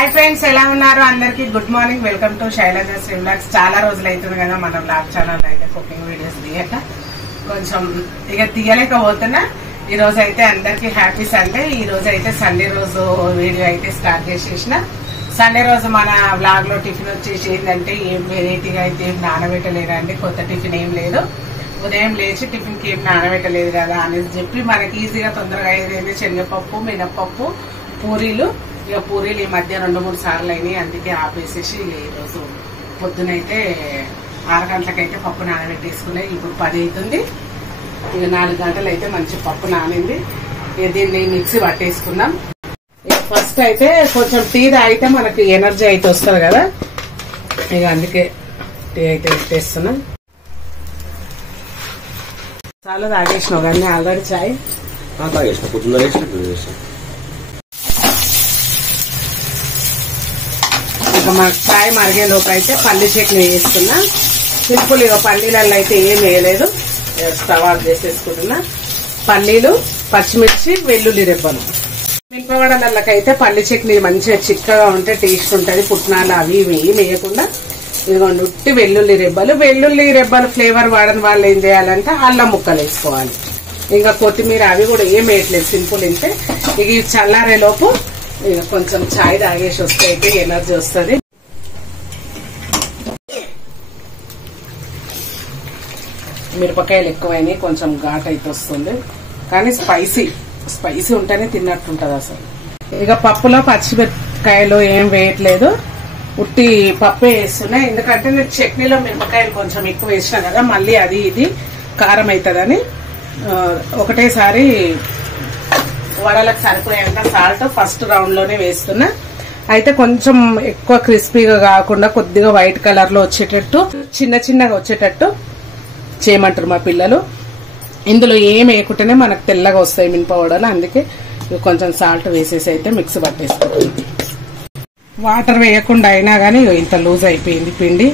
Hi friends, ఎలా ఉన్నారు? అందరికి good morning. Welcome to Shailaja Sri vlogs. చాలా రోజులు అవుతుంది కదా మన వ్లాగ్ ఛానల్ అయితే కుకింగ్ వీడియోస్ తీయక కొంచెం ఇక తీయలేకపోతున్నా. ఈ రోజు అయితే అందరికి హ్యాపీ సండే. ఈ రోజు అయితే సండే రోజు వీడియో అయితే స్టార్ట్ చేసేసిన. సండే రోజు మన వ్లాగ్ లో టిఫిన్ వచ్చేసి ఏంటంటే ఏం వెరైటీగా అయితే ఏం నానబెట్టలేదండి. కొత్త టిఫిన్ ఏం లేదు. ఉదయం లేచి టిఫిన్ కి ఏం నానబెట్టలేదు కదా అనేసి చెప్పి మనకి ఈజీగా తొందరగా ఏదైతే శనగపప్పు, మినప్పప్పు, పూరీలు. ఇక పూరీలు ఈ మధ్య 2-3 సార్లు అయినాయి, అందుకే ఆపేసేసి ఈరోజు పొద్దునైతే 6 గంటలకైతే పప్పు నానబెట్టేసుకున్నాయి. ఇప్పుడు 10 అవుతుంది. ఇక 4 గంటలు అయితే మంచి పప్పు నానింది. ఇక దీన్ని మిక్సీ పట్టేసుకున్నాం. ఇక ఫస్ట్ అయితే కొంచెం టీ తాగితే మనకి ఎనర్జీ అయితే వస్తుంది కదా, ఇక అందుకే టీ అయితే పెట్టేస్తున్నాం. చాలా తాగేసినావు కానీ ఆల్రెడీ చాయ్ తాగేసిన పొద్దున్న ఇక మన చాయ్ మరిగే లోపు అయితే పల్లి చట్నీ వేసుకున్నా. సింపుల్. ఇక పల్లీలలో అయితే ఏం వేయలేదు, స్టవ్ ఆఫ్ చేసేసుకుంటున్నా. పల్లీలు, పచ్చిమిర్చి, వెల్లుల్లి రెబ్బలు. మిరపవడలకైతే పల్లి చట్నీ మంచిగా చిక్కగా ఉంటే టేస్ట్ ఉంటుంది. పుట్నాలు అవి ఇవి ఏం వేయకుండా ఇదిగోండి ఉట్టి వెల్లుల్లి రెబ్బలు. వెల్లుల్లి రెబ్బలు ఫ్లేవర్ వాడని వాళ్ళు ఏం చేయాలంటే అల్లం ముక్కలు వేసుకోవాలి. ఇంకా కొత్తిమీర అవి కూడా ఏం వేయట్లేదు, సింపుల్. ఇంతే. ఇక ఈ చల్లారే లోపు ఇక కొంచెం చాయ్ తాగేసి వస్తే అయితే ఎనర్జీ వస్తుంది. మిరపకాయలు ఎక్కువైనాయి, కొంచెం ఘాట్ అయితే వస్తుంది, కానీ స్పైసీ ఉంటేనే తిన్నట్టుంటది అసలు. ఇక పప్పులో పచ్చిమిరపకాయలు ఏం వేయట్లేదు, ఉట్టి పప్పే వేస్తున్నాయి. ఎందుకంటే నేను చట్నీలో మిరపకాయలు కొంచెం ఎక్కువ వేసినా కదా, మళ్ళీ అది ఇది కారం అవుతుందని ఒకటేసారి వడలకు సరిపోయేంత సాల్ట్ ఫస్ట్ రౌండ్ లోనే వేస్తున్నా. అయితే కొంచెం ఎక్కువ క్రిస్పీగా కాకుండా కొద్దిగా వైట్ కలర్ లో వచ్చేటట్టు చిన్నగా వచ్చేటట్టు చేయమంటారు మా పిల్లలు. ఇందులో ఏం వేయకుంటేనే మనకు తెల్లగా వస్తాయి మినపవడలు, అందుకే కొంచెం సాల్ట్ వేసేసి అయితే మిక్స్ పట్టేసుకుంటాం. వాటర్ వేయకుండా అయినా కానీ ఇంత లూజ్ అయిపోయింది పిండి.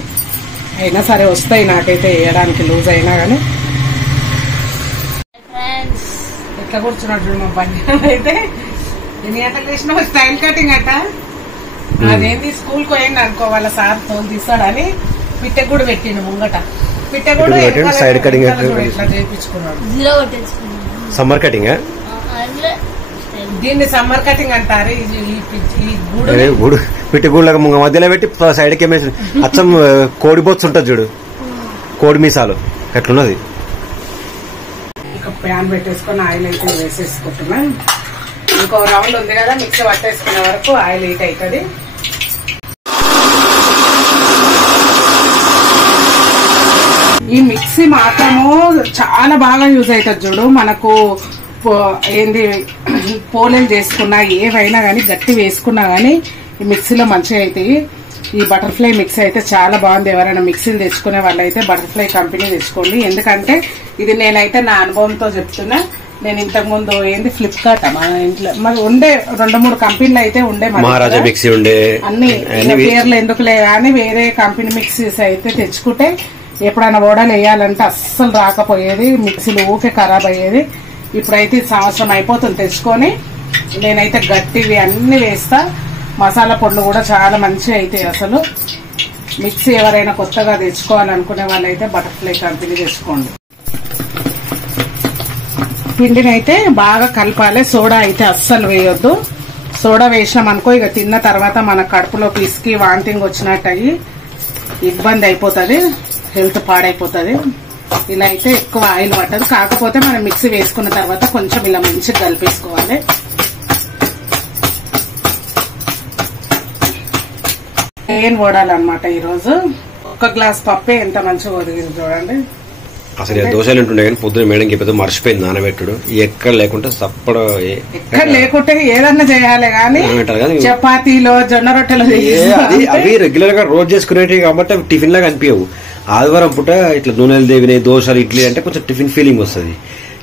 అయినా సరే వస్తాయి నాకైతే వేయడానికి, లూజ్ అయినా కానీ. ఎట్లా కూర్చున్నట్టు మా పని అయితే ఎన్ని గంటలకు వేసినా స్టైల్ కటింగ్ అట. అదేంటి స్కూల్కి పోయింది అనుకో, వాళ్ళ సార్ తోలు తీస్తాడని పిట్టె కూడా పెట్టిండు ముంగట. పిట్టె కూడా సైడ్ కటింగ్ ఇట్లా చేయించుకున్నాడు. సమ్మర్ కటింగ్, దీన్ని సమ్మర్ కటింగ్ అంటారు. ఈ గూడు పిట్టి గూళ్ళకి మధ్యలో పెట్టి సైడ్ కి అచ్చం కోడి బొత్స్ ఉంటుంది చూడు, కోడి మీసాలు అట్లున్నది. ప్యాన్ పెట్టేసుకొని ఆయిల్ అయితే వేసేసుకుంటున్నా. ఇంకో రౌండ్ ఉంది కదా, మిక్సీ పట్టేసుకునే వరకు ఆయిల్ హీట్ అవుతుంది. ఈ మిక్సీ మాత్రము చాలా బాగా యూజ్ అవుతుంది చూడు. మనకు ఏంది పోలేలు చేసుకున్నా ఏవైనా కానీ గట్టి వేసుకున్నా కానీ ఈ మిక్సీలో మంచిగా అవుతాయి. ఈ బటర్ఫ్లై మిక్సీ అయితే చాలా బాగుంది. ఎవరైనా మిక్సీలు తెచ్చుకునే వాళ్ళైతే బటర్ఫ్లై కంపెనీ తెచ్చుకోండి. ఎందుకంటే ఇది నేనైతే నా అనుభవంతో చెప్తున్నా. నేను ఇంతకు ముందు ఏంది ఫ్లిప్కార్ట్ మా ఇంట్లో మరి ఉండే 2-3 కంపెనీలు అయితే ఉండే, మహారాజా మిక్సీ ఉండే, అన్ని పేర్లు ఎందుకులే కానీ వేరే కంపెనీ మిక్సీస్ అయితే తెచ్చుకుంటే ఎప్పుడైనా ఓడలు వేయాలంటే అస్సలు రాకపోయేది, మిక్సీలు ఊకే ఖరాబ్ అయ్యేది. ఇప్పుడైతే సంవత్సరం అయిపోతుంది తెచ్చుకొని. నేనైతే గట్టివి అన్ని వేస్తా. మసాలా పొడులు కూడా చాలా మంచిగా అవుతాయి అసలు. మిక్సీ ఎవరైనా కొత్తగా తెచ్చుకోవాలనుకునే వాళ్ళైతే బటర్ఫ్లై కంపెనీ తెచ్చుకోండి. పిండిని అయితే బాగా కలపాలి. సోడా అయితే అస్సలు వేయొద్దు. సోడా వేసినాం అనుకో ఇక తిన్న తర్వాత మన కడుపులో పిసికి వాంతింగ్ వచ్చినట్టు అయ్యి ఇబ్బంది అయిపోతుంది, హెల్త్ పాడైపోతుంది. ఇలా అయితే ఎక్కువ ఆయిల్ పట్టదు. కాకపోతే మనం మిక్సీ వేసుకున్న తర్వాత కొంచెం ఇలా మంచిగా కలిపేసుకోవాలి. ఏం ఓడాలన్నమాట. ఈరోజు 1 గ్లాస్ పప్పే ఎంత మంచిగా ఒదిగింది చూడండి. అసలు దోశలు ఉంటుండే కానీ పొద్దున మేడం చెప్పేది మర్చిపోయింది నానబెట్టుడు. ఎక్కడ లేకుంటే సప్పడ ఎక్కడ లేకుంటే ఏదన్నా చేయాలి కానీ చపాతీలో జొన్న రొట్టెలు అవి రెగ్యులర్ గా రోజు చేసుకునేవి కాబట్టి టిఫిన్ లాగా అనిపించవు. ఆదివారం పూట ఇట్లా నూనెలు దేవినాయి దోశలు ఇడ్లీ అంటే కొంచెం టిఫిన్ ఫీలింగ్ వస్తుంది.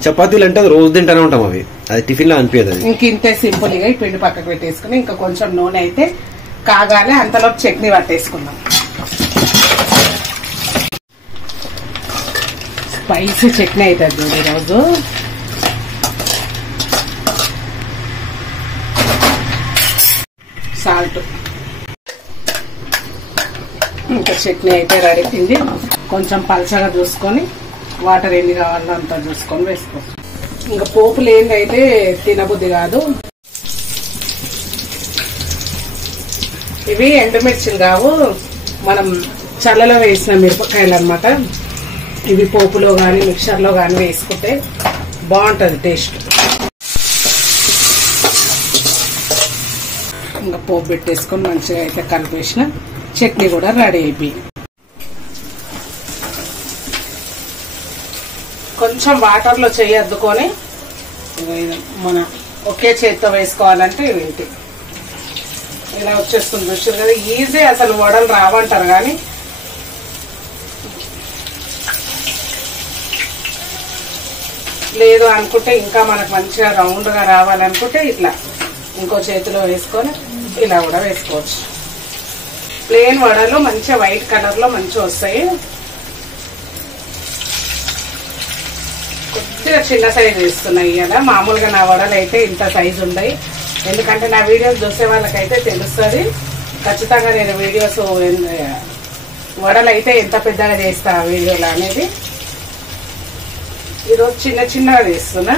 చపాతీలు అంటే రోజు తింటానే ఉంటాం, అవి అది టిఫిన్ లా అనిపించదు. ఇంక ఇంతే సింపుల్ గా ఈ పిండి పక్కకు పెట్టేసుకుని ఇంకా కొంచెం నూనె అయితే కాగాలి, అంతలోపు చట్నీ పట్టేసుకుందాం. స్పైసీ చట్నీ అవుతుంది చూడు ఈరోజు. సాల్ట్ ఇంకా చట్నీ అయితే రెడీ పిండి కొంచెం పలచగా చూసుకొని వాటర్ ఎన్ని కావాలో అంతా చూసుకొని వేసుకోవచ్చు. ఇంకా పోపులు ఏంటైతే తినబుద్ధి కాదు. ఇవి ఎండుమిర్చిలు కావు, మనం చల్లలో వేసిన మిరపకాయలు అన్నమాట. ఇవి పోపులో కానీ మిక్చర్లో కానీ వేసుకుంటే బాగుంటుంది టేస్ట్. ఇంకా పోపు పెట్టేసుకొని మంచిగా అయితే కలిపేసిన చట్నీ కూడా రెడీ అయిపోయింది. కొంచెం వాటర్లో చెయ్యి అద్దుకొని మన ఒకే చేతితో వేసుకోవాలంటే ఏంటి ఇలా వచ్చేస్తుంది. చూసారు కదా, ఈజీ. అసలు వడలు రావంటారు కానీ లేదు అనుకుంటే ఇంకా మనకు మంచిగా రౌండ్ గా రావాలనుకుంటే ఇట్లా ఇంకో చేతిలో వేసుకొని ఇలా కూడా వేసుకోవచ్చు. ప్లేన్ వడలు మంచిగా వైట్ కలర్ లో మంచిగా వస్తాయి. కొద్దిగా చిన్న సైజు వేస్తున్నాయి కదా, మామూలుగా నా వడలు అయితే ఇంత సైజు ఉంటాయి. ఎందుకంటే నా వీడియోస్ చూసే వాళ్ళకైతే తెలుస్తుంది ఖచ్చితంగా నేను వీడియోస్ వడలు అయితే ఎంత పెద్దగా చేస్తా వీడియోలో అనేది. ఈరోజు చిన్న చిన్నగా వేస్తున్నా.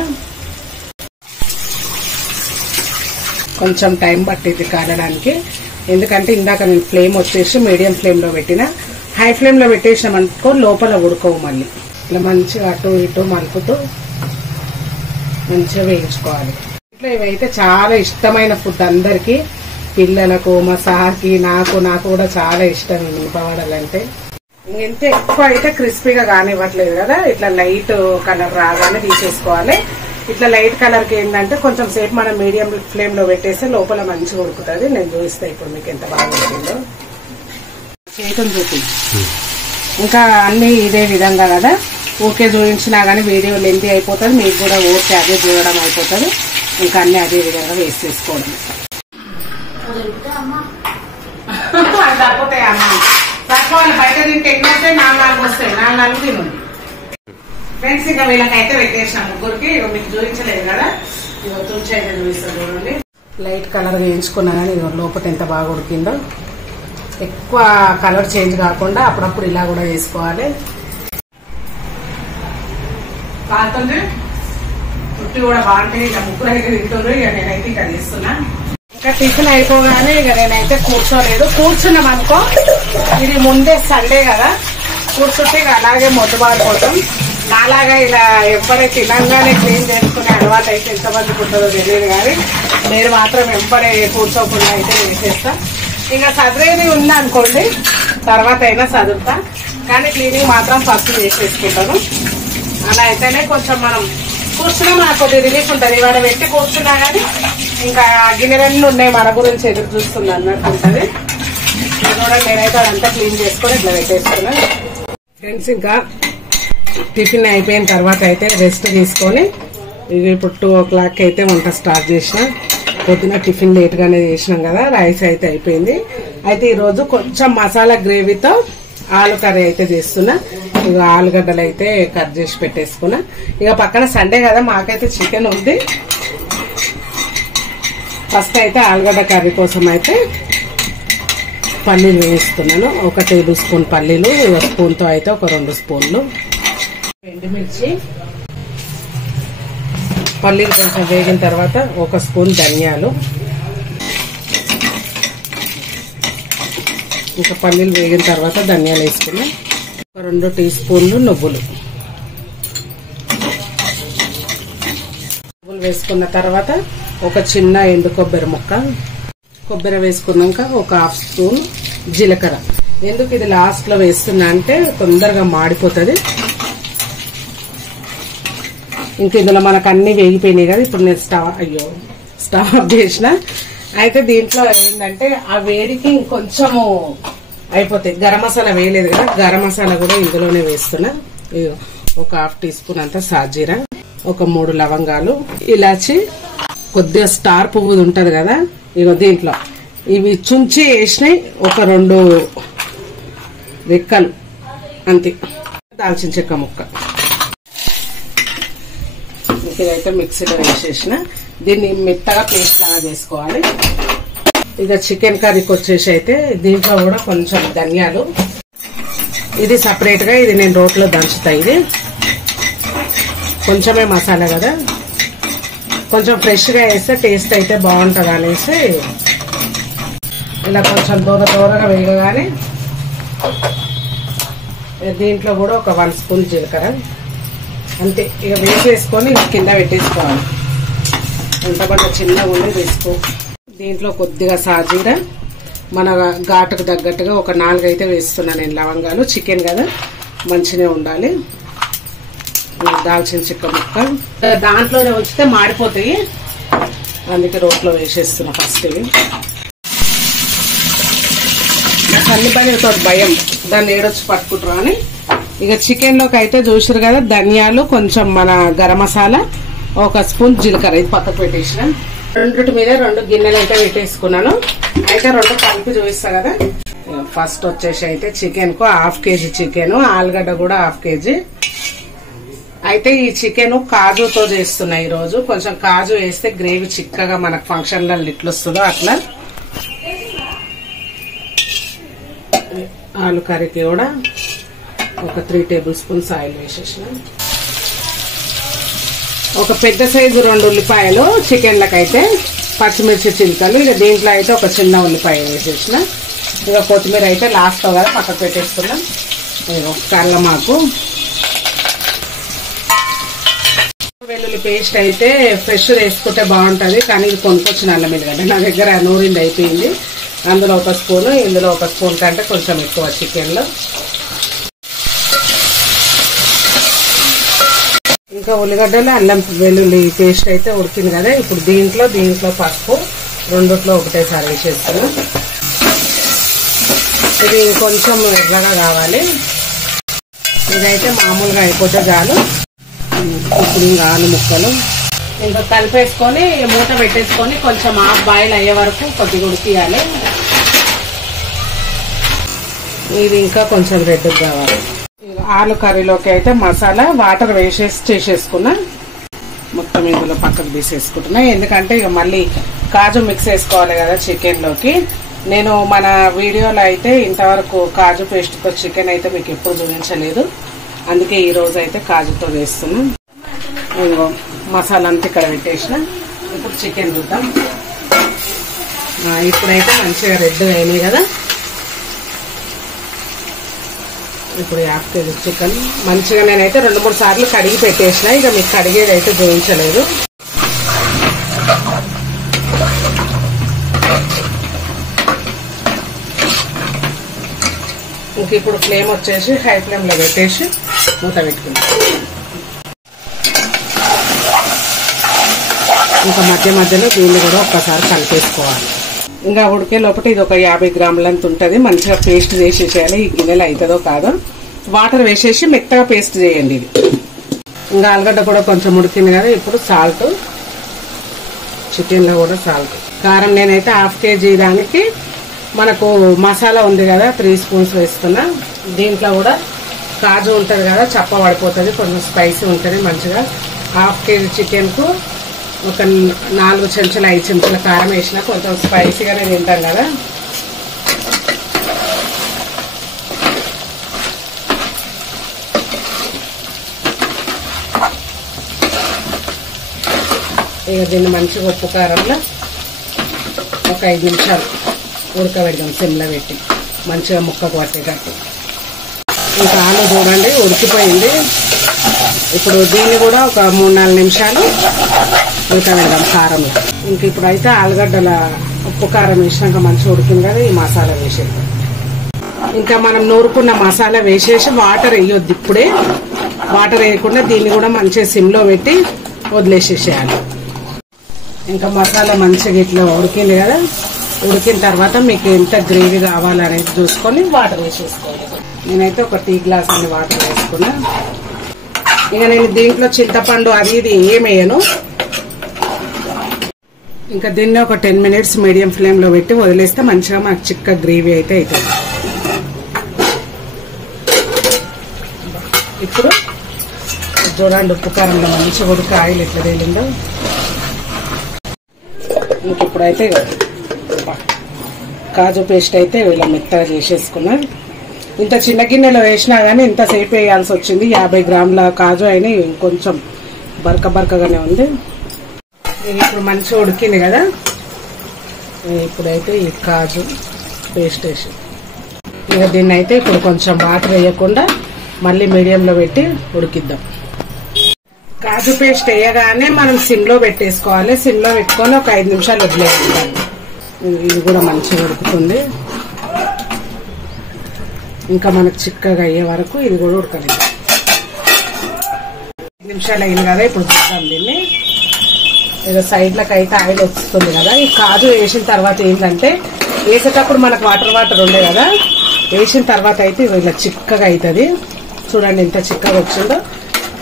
కొంచెం టైం పట్టింది కాలడానికి, ఎందుకంటే ఇందాక నేను ఫ్లేమ్ వచ్చేసి మీడియం ఫ్లేమ్ లో పెట్టిన. హై ఫ్లేమ్ లో పెట్టేసామనుకో లోపల ఉడకవు. మళ్ళీ ఇట్లా మంచిగా అటు ఇటు మలుపుతూ మంచిగా వేయించుకోవాలి. ఇట్లా ఇవైతే చాలా ఇష్టమైన ఫుడ్ అందరికి, పిల్లలకు, మా సార్కి, నాకు కూడా చాలా ఇష్టం ఈ మిరపవడలంటే. ఇంత ఎక్కువ అయితే క్రిస్పీగా కానివ్వట్లేదు కదా, ఇట్లా లైట్ కలర్ రాగానే తీసేసుకోవాలి. ఇట్లా లైట్ కలర్ కి ఏంటంటే కొంచెం సేపు మనం మీడియం ఫ్లేమ్ లో పెట్టేస్తే లోపల మంచిగా ఉడుకుతుంది. నేను చూపిస్తా ఇప్పుడు మీకు ఎంత బాగా ఉడికిందో. చేతులు చూపి ఇంకా అన్ని ఇదే విధంగా కదా, ఊరికే చూపించినా కానీ వీడియో లెంతీ అయిపోతుంది, మీకు కూడా ఊరికే అదే చూడడం అయిపోతుంది. ఇంకా అన్ని అదే విధంగా వేస్ట్ చేసుకోవడం. కాకపోతే బయట తింటే ఎన్ని వస్తాయి, 4 వస్తాయి. 4 తినండి ఫ్రెండ్స్. ఇంకా వీళ్ళకైతే పెట్టేసిన ముగ్గురికి మీకు చూపించలేదు కదా, ఇగో తుంచి అయితే చూపిస్తాను చూడండి. లైట్ కలర్ వేయించుకున్నా కానీ ఇగో లోపల ఎంత బాగా ఉడికిందో. ఎక్కువ కలర్ చేంజ్ కాకుండా అప్పుడప్పుడు ఇలా కూడా చేసుకోవాలి. కాకపోతే చుట్టూ కూడా బాగుంటాయి. ఇక ముగ్గురు అయితే తింటారు. ఇక నేనైతే ఇక్కడ చేస్తున్నా. ఇంకా టిఫిన్ అయిపోగానే ఇక నేనైతే కూర్చోలేదు. కూర్చున్నాం అనుకో, ఇది ముందే సండే కదా, కూర్చుంటే ఇక అలాగే మొద్దుబారిపోతాం. నాలాగా ఇలా ఎంబడే తినంగానే క్లీన్ చేసుకునే అలవాటు అయితే ఎంతమందికి ఉంటుందో తెలియదు కానీ నేను మాత్రం ఎంబడే కూర్చోకుండా అయితే వేసేస్తా. ఇంకా చదివేది ఉందనుకోండి తర్వాత అయినా చదువుతా, కానీ క్లీనింగ్ మాత్రం ఫస్ట్ చేసేసుకుంటాను. అలా అయితేనే కొంచెం మనం కూర్చున్నాం నాకు కొద్దిగా రిలీఫ్ ఉంటుంది. ఇవాళ పెట్టి కూర్చున్నా కానీ ఇంకా గిన్నెలన్నీ ఉన్నాయి మన గురించి ఎదురు చూస్తుంది అన్నట్టు ఉంటుంది. కూడా నేనైతే అదంతా క్లీన్ చేసుకొని ఇట్లా పెట్టేస్తున్నా. ఫ్రెండ్స్ ఇంకా టిఫిన్ అయిపోయిన తర్వాత అయితే రెస్ట్ తీసుకొని ఇది ఇప్పుడు 2 o'clock అయితే వంట స్టార్ట్ చేసిన. పొద్దున టిఫిన్ లేట్ గానే చేసినాం కదా, రైస్ అయితే అయిపోయింది. అయితే ఈ రోజు కొంచెం మసాలా గ్రేవీతో ఆలు కర్రీ అయితే చేస్తున్నా. ఇక ఆలుగడ్డలు అయితే కట్ చేసి పెట్టేసుకున్నా. ఇక పక్కన సండే కదా మాకైతే చికెన్ ఉంది. ఫస్ట్ అయితే ఆలుగడ్డ కర్రీ కోసం అయితే పల్లీలు వేయిస్తున్నాను. 1 టేబుల్ స్పూన్ పల్లీలు, స్పూన్తో అయితే ఒక 2 స్పూన్లు ఎండుమిర్చి. పల్లీలు కొంచెం వేగిన తర్వాత 1 స్పూన్ ధనియాలు, ఇంకా పల్లీలు వేగిన తర్వాత ధనియాలు వేసుకున్నాం. 2 టీ స్పూన్లు నువ్వులు వేసుకున్న తర్వాత ఒక చిన్న ఎండు కొబ్బరి ముక్క, కొబ్బరి వేసుకున్నాక ఒక 1/2 స్పూన్ జీలకర్ర. ఎందుకు ఇది లాస్ట్ లో వేస్తున్నా అంటే తొందరగా మాడిపోతుంది. ఇంకా ఇందులో మనకు అన్ని వేగిపోయినాయి కదా. ఇప్పుడు నేను స్టవ్ ఆఫ్ చేసిన. అయితే దీంట్లో ఏంటంటే ఆ వేడికి ఇంకొంచెము అయిపోతాయి. గరం మసాలా వేయలేదు కదా, గరం మసాలా కూడా ఇందులోనే వేస్తున్నా. ఒక 1/2 టీ స్పూన్ అంతా సాజీరా, ఒక 3 లవంగాలు, ఇలాచి, కొద్దిగా స్టార్ పువ్వు ఉంటది కదా, ఇగో దీంట్లో ఇవి చుంచి వేసినాయి. ఒక 2 రెక్కలు అంతే, దాల్చిన చెక్క ముక్క. ఇదైతే మిక్సీలో వేసేసిన. దీన్ని మెత్తగా పేస్ట్ లాగా చేసుకోవాలి. ఇక చికెన్ కర్రీకి వచ్చేసి అయితే దీంట్లో కూడా కొంచెం ధనియాలు, ఇది సపరేట్ గా, ఇది నేను రోట్లో దంచుతా. ఇది కొంచెమే మసాలా కదా, కొంచెం ఫ్రెష్ గా వేస్తే టేస్ట్ అయితే బాగుంటుంది అనేసి ఇలా కొంచెం దూరగా వేయగానే దీంట్లో కూడా ఒక 1 స్పూన్ జీలకర్ర అంతే. ఇక వేసేసుకొని కింద పెట్టేసుకోవాలి. ఎంతమంది చిన్నగా ఉండి వేసుకో. దీంట్లో కొద్దిగా సాజీర, మన ఘాటుకు తగ్గట్టుగా ఒక 4 అయితే వేస్తున్నాను నేను లవంగాలు. చికెన్ కదా మంచిగా ఉండాలి. దాల్చిన చెక్క ముక్క దాంట్లోనే ఉంచితే మాడిపోతాయి, అందుకే రోట్లో వేసేస్తున్నా ఫస్ట్. ఇవి చల్లిపైన భయం దాన్ని ఏడొచ్చి పట్టుకుంటారు అని. ఇక చికెన్ లోకి అయితే చూసారు కదా, ధనియాలు, కొంచెం మన గరం మసాలా, 1 స్పూన్ జీలకర్ర ఇది పక్కకు పెట్టేసిన. 2 మీద 2 గిన్నెలు అయితే పెట్టేసుకున్నాను. అయితే 2 కలిపి చూపిస్తా కదా. ఫస్ట్ వచ్చేసి అయితే చికెన్ కు 1/2 కేజీ చికెన్, ఆలుగడ్డ కూడా 1/2 కేజీ. అయితే ఈ చికెన్ కాజుతో చేస్తున్నా ఈ రోజు. కొంచెం కాజు వేస్తే గ్రేవీ చిక్కగా మనకు ఫంక్షన్లలో ఇట్లా వస్తుందో అట్లా. ఆలు కర్రీకి కూడా ఒక 3 టేబుల్ స్పూన్స్ ఆయిల్ వేసేసిన. ఒక పెద్ద సైజు 2 ఉల్లిపాయలు చికెన్లకైతే, పచ్చిమిర్చి చిలుకలు. ఇక దీంట్లో అయితే ఒక చిన్న ఉల్లిపాయ వేసేసిన. ఇక కొత్తిమీర అయితే లాస్ట్ లో కదా పక్కకు పెట్టేసుకున్నాం. కల్లమాకు, వెల్లుల్లి పేస్ట్ అయితే ఫ్రెష్ వేసుకుంటే బాగుంటది, కానీ ఇది కొనుక్కొచ్చిన అల్లం ఎల్లిగడ్డ నా దగ్గర నూరింది అయిపోయింది. అందులో 1 స్పూను, ఇందులో 1 స్పూన్ కంటే కొంచెం ఎక్కువ చికెన్ లో. ఇంకా ఉల్లిగడ్డలు, అల్లం వెల్లుల్లి పేస్ట్ అయితే ఉడికింది కదా. ఇప్పుడు దీంట్లో పసుపు 2 ఒకటేసారి వేసేస్తున్నాం. ఇది కొంచెం ఎర్రగా కావాలి. ఇదైతే మామూలుగా అయిపోతే చాలు. ఇప్పుడు ఇంకా ఆలు ముక్కలు ఇంకా కలిపేసుకొని మూత పెట్టేసుకొని కొంచెం హాఫ్ బాయిల్ అయ్యే వరకు కొద్దిగా ఉడికియాలి. ఇది ఇంకా కొంచెం రెడ్ కావాలి. ఆలు కర్రీలోకి అయితే మసాలా వాటర్ వేసేసి చేసేసుకున్నా. మొత్తం ఇందులో పక్కకు తీసేసుకుంటున్నా, ఎందుకంటే ఇక మళ్ళీ కాజు మిక్స్ వేసుకోవాలి కదా చికెన్ లోకి. నేను మన వీడియోలో అయితే ఇంతవరకు కాజు పేస్ట్ తో చికెన్ అయితే మీకు ఎప్పుడు చూపించలేదు, అందుకే ఈ రోజు అయితే కాజుతో వేస్తున్నాం. ఇంకో మసాలా అంతా ఇక్కడ పెట్టేసిన. ఇప్పుడు చికెన్ చూద్దాం. ఇప్పుడైతే మంచిగా రెడ్ అయినాయి కదా. ఇప్పుడు 1/2 కేజీ చికెన్ మంచిగా నేనైతే 2-3 సార్లు కడిగి పెట్టేసిన. ఇక మీకు కడిగేది అయితే చూపించలేదు. ఇంక ఇప్పుడు ఫ్లేమ్ వచ్చేసి హై ఫ్లేమ్ లో పెట్టేసి మూత పెట్టుకుంటాం. ఇంకా మధ్యలో దీన్ని కూడా ఒక్కసారి కలిపేసుకోవాలి. ఇంకా ఉడికే లోపల ఇది ఒక 50 గ్రాములంత ఉంటుంది. మంచిగా పేస్ట్ చేసేసేయాలి. ఈ గిన్నెలో అవుతుందో కాదో వాటర్ వేసేసి మెత్తగా పేస్ట్ చేయండి. ఇది ఇంకా ఆలుగడ్డ కూడా కొంచెం ఉడికింది కదా. ఇప్పుడు సాల్ట్, చికెన్ లో కూడా సాల్ట్, కారం నేనైతే 1/2 కేజీ దానికి మనకు మసాలా ఉంది కదా 3 స్పూన్స్ వేస్తున్నా. దీంట్లో కూడా కాజు ఉంటది కదా, చప్ప పడిపోతుంది, కొంచెం స్పైసీ ఉంటుంది మంచిగా. 1/2 కేజీ చికెన్ కు ఒక 4 చెంచాలు 5 చెంచాల కారం వేసిన, కొంచెం స్పైసీగానే తింటాం కదా. ఇక దీన్ని మంచిగా ఉప్పు కారంలో ఒక 5 నిమిషాలు ఉడకబెడదాం సిమ్లో పెట్టి, మంచిగా ముక్కకు పట్టేటట్టు. ఇంకా ఆలు చూడండి ఉడికిపోయింది. ఇప్పుడు దీన్ని కూడా ఒక 3-4 నిమిషాలు ఉడకబెడదాం కారంలో. ఇంక ఇప్పుడైతే ఆలుగడ్డల ఉప్పు కారం వేసినాక మంచిగా ఉడికింది కదా, ఈ మసాలా వేసేద్దాం. ఇంకా మనం నూరుకున్న మసాలా వేసేసి వాటర్ వేయొద్దు ఇప్పుడే. వాటర్ వేయకుండా దీన్ని కూడా మంచిగా సిమ్లో పెట్టి వదిలేసేసేయాలి. ఇంకా మసాలా మంచిగా ఇట్లా ఉడికింది కదా. ఉడికిన తర్వాత మీకు ఎంత గ్రేవీ కావాలనేది చూసుకొని వాటర్ వేసేసుకోవాలి. నేనైతే ఒక టీ గ్లాస్ అన్ని వాటర్ వేసుకున్నా. ఇక నేను దీంట్లో చింతపండు అది ఇది ఏమేయను. ఇంకా దీన్ని ఒక 10 మినిట్స్ మీడియం ఫ్లేమ్ లో పెట్టి వదిలేస్తే మంచిగా మనకు చిక్క గ్రేవీ అయితే అవుతుంది. ఇప్పుడు చూడండి ఉప్పు కారంలో మంచిగా ఉడికి ఆయిల్ ఎట్లా తేలిందో. ఇంక ఇప్పుడైతే కాజు పేస్ట్ అయితే ఇలా మెత్తగా చేసేసుకున్నా. ఇంత చిన్న గిన్నెలో వేసినా కానీ ఇంతసేపు వేయాల్సి వచ్చింది. 50 గ్రాముల కాజు అయినా కొంచెం బరకగానే ఉంది. ఇది ఇప్పుడు మంచిగా ఉడికింది కదా. ఇప్పుడైతే ఈ కాజు పేస్ట్ వేసి ఇక దీన్ని అయితే ఇప్పుడు కొంచెం వాటర్ వేయకుండా మళ్ళీ మీడియంలో పెట్టి ఉడికిద్దాం. కాజు పేస్ట్ వేయగానే మనం సిమ్లో పెట్టేసుకోవాలి. సిమ్లో పెట్టుకొని ఒక 5 నిమిషాలు వదిలేయాలి. ఇది కూడా మంచిగా ఉడుకుతుంది. ఇంకా మనకు చిక్కగా అయ్యే వరకు ఇది కూడా ఉడకలేదు. 5 నిమిషాలు అయింది కదా. ఇప్పుడు చూద్దాం దీన్ని. ఏదో సైడ్లకు అయితే ఆయిల్ వస్తుంది కదా. ఈ కాజు వేసిన తర్వాత ఏంటంటే వేసేటప్పుడు మనకు వాటర్ ఉండే కదా. వేసిన తర్వాత అయితే ఇలా చిక్కగా అవుతుంది. చూడండి ఎంత చిక్కగా వచ్చిందో.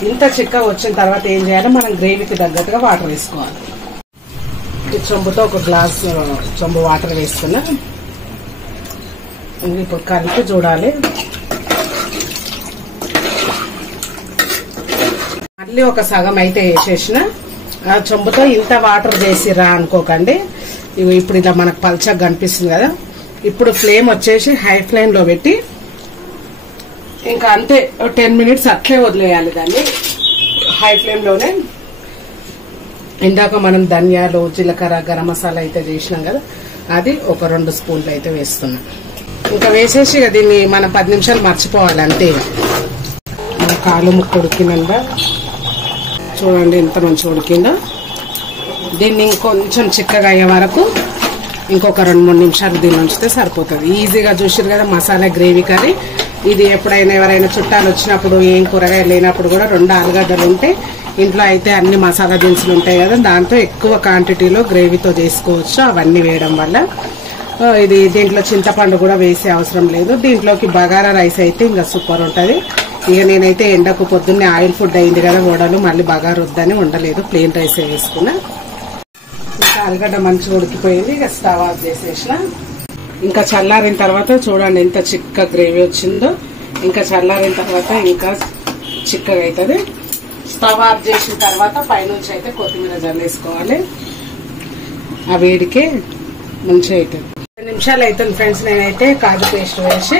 ఇంత చిక్కగా వచ్చిన తర్వాత ఏం చేయాలి, మనం గ్రేవీకి తగ్గట్టుగా వాటర్ వేసుకోవాలి. ఈ చెంబుతో ఒక గ్లాస్ చెంబు వాటర్ వేసుకున్నా. ఇప్పుడు కలిపి చూడాలి. మళ్ళీ ఒక సగం అయితే వేసేసిన. ఆ చెంబుతో ఇంత వాటర్ చేసిరా అనుకోకండి. ఇప్పుడు ఇలా మనకు పల్చగా కనిపిస్తుంది కదా. ఇప్పుడు ఫ్లేమ్ వచ్చేసి హై ఫ్లేమ్ లో పెట్టి ఇంకా అంతే 10 మినిట్స్ అట్లే వదిలేయాలి దాన్ని హై ఫ్లేమ్ లోనే. ఇందాక మనం ధనియాలు, జీలకర్ర, గరం మసాలా అయితే చేసినాం కదా, అది ఒక 2 స్పూన్లు అయితే వేస్తున్నాం. ఇంకా వేసేసి దీన్ని మనం 10 నిమిషాలు మర్చిపోవాలి అంతే. కాలు ముక్క ఉడికిందా చూడండి ఎంత మంచిగా ఉడికిందో. దీన్ని ఇంకొంచెం చిక్కగా అయ్యే వరకు ఇంకొక 2-3 నిమిషాలు దీన్ని ఉంచితే సరిపోతుంది. ఈజీగా చూసారు కదా మసాలా గ్రేవీ కర్రీ. ఇది ఎప్పుడైనా ఎవరైనా చుట్టాలు వచ్చినప్పుడు, ఏం కూరగాయలు లేనప్పుడు కూడా 2 ఆలుగడ్డలు ఉంటే ఇంట్లో అయితే అన్ని మసాలా దినుసులు ఉంటాయి కదా, దాంతో ఎక్కువ క్వాంటిటీలో గ్రేవీతో చేసుకోవచ్చు. అవన్నీ వేయడం వల్ల ఇది దీంట్లో చింతపండు కూడా వేసే అవసరం లేదు. దీంట్లోకి బగారా రైస్ అయితే ఇంకా సూపర్ ఉంటుంది. ఇక నేనైతే ఎండకు పొద్దున్నే ఆయిల్ ఫుడ్ అయింది కదా వడలు, మళ్ళీ బగారా వద్దని ఉండలేదు, ప్లెయిన్ రైస్ వేసుకున్నా. ఇంకా ఆలుగడ్డ మంచిగా ఉడికిపోయింది. ఇక స్టవ్ ఆఫ్ చేసేసిన. ఇంకా చల్లారిన తర్వాత చూడండి ఎంత చిక్క గ్రేవీ వచ్చిందో. ఇంకా చల్లారిన తర్వాత ఇంకా చిక్కగా అవుతుంది. స్టవ్ ఆఫ్ చేసిన తర్వాత పైనుంచి అయితే కొత్తిమీర జల్లేసుకోవాలి. ఆ వేడికే మంచిగా అవుతుంది. 10 నిమిషాలు అవుతుంది ఫ్రెండ్స్. నేనైతే కాజు పేస్ట్ వేసి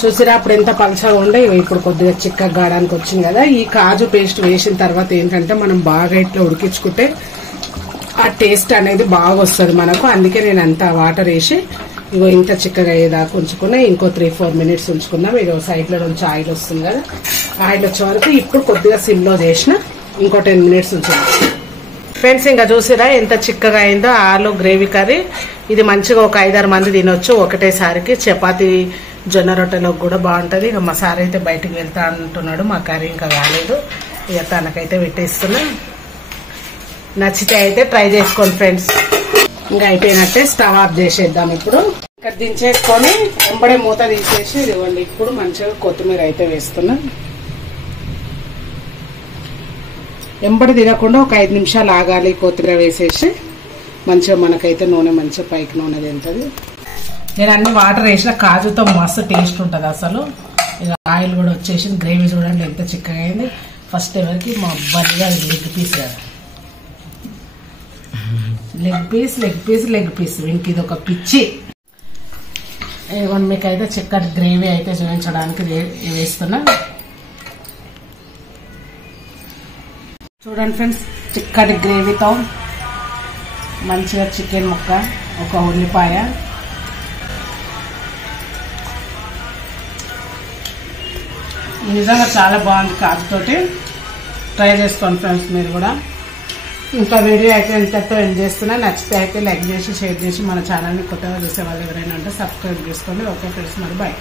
చూసిరా అప్పుడు ఎంత పలచగా ఉండే, ఇప్పుడు కొద్దిగా చిక్కగా గాడానికి వచ్చింది కదా. ఈ కాజు పేస్ట్ వేసిన తర్వాత ఏంటంటే మనం బాగా ఇట్లా ఉడికించుకుంటే ఆ టేస్ట్ అనేది బాగా వస్తుంది మనకు. అందుకే నేను అంత వాటర్ వేసి ఇగో ఇంత చిక్కగా అయ్యేదాకా ఉంచుకున్నా. ఇంకో 3-4 మినిట్స్ ఉంచుకున్నాం. ఇగో సైడ్ లో నుంచి ఆయిల్ వస్తుంది కదా, ఆయిల్ వచ్చే వరకు ఇప్పుడు కొద్దిగా సిమ్ లో చేసిన ఇంకో 10 మినిట్స్ ఉంచుకున్నాం. ఫ్రెండ్స్ ఇంకా చూసిరా ఎంత చిక్కగా అయిందో ఆలు గ్రేవీ కర్రీ. ఇది మంచిగా ఒక 5-6 మంది తినొచ్చు ఒకటేసారికి. చపాతీ, జొన్న రొట్టెలోకి కూడా బాగుంటుంది. ఇక మా సార్ అయితే బయటికి వెళ్తా అంటున్నాడు, మా కర్రీ ఇంకా కాలేదు. ఇక తనకైతే పెట్టేస్తున్నా. నచ్చితే అయితే ట్రై చేసుకోండి ఫ్రెండ్స్. ఇంకా అయిపోయినట్టే స్టవ్ ఆఫ్ చేసేద్దాం. ఇప్పుడు ఇంకా దించేసుకొని వెంబడే మూత తీసేసి ఇదిగోండి ఇప్పుడు మంచిగా కొత్తిమీర అయితే వేస్తున్నా. వెంబడి తినకుండా ఒక 5 నిమిషాలు ఆగాలి. కొత్తిమీర వేసేసి మంచిగా మనకైతే నూనె మంచిగా పైకి నూనె తింటుంది. నేను అన్ని వాటర్ వేసిన కాజుతో మస్తు టేస్ట్ ఉంటుంది అసలు. ఇక ఆయిల్ కూడా వచ్చేసి గ్రేవీ చూడండి ఎంత చిక్కగా అయింది. ఫస్ట్ ఎవరికి మా అబ్బాయిగా లెగ్ పీస్ కదా, లెగ్ పీస్ వీనికి ఇది ఒక పిచ్చి. ఇదిగోండి మీకైతే చిక్కటి గ్రేవీ అయితే చూపించడానికి వేస్తున్నా. చూడండి ఫ్రెండ్స్ చిక్కటి గ్రేవీతో మంచిగా చికెన్ ముక్క, ఒక ఉల్లిపాయ, నిజంగా చాలా బాగుంది. కాజుతోటి ట్రై చేసుకోండి ఫ్రెండ్స్ మీరు కూడా. ఇంకా వీడియో అయితే ఇంతతో ఎండ్ చేస్తున్నా. నచ్చితే అయితే లైక్ చేసి షేర్ చేసి మన ఛానల్ని కొత్తగా చూసే వాళ్ళు ఎవరైనా ఉంటే సబ్స్క్రైబ్ చేసుకోండి. ఓకే ఫ్రెండ్స్ మరి బాయ్.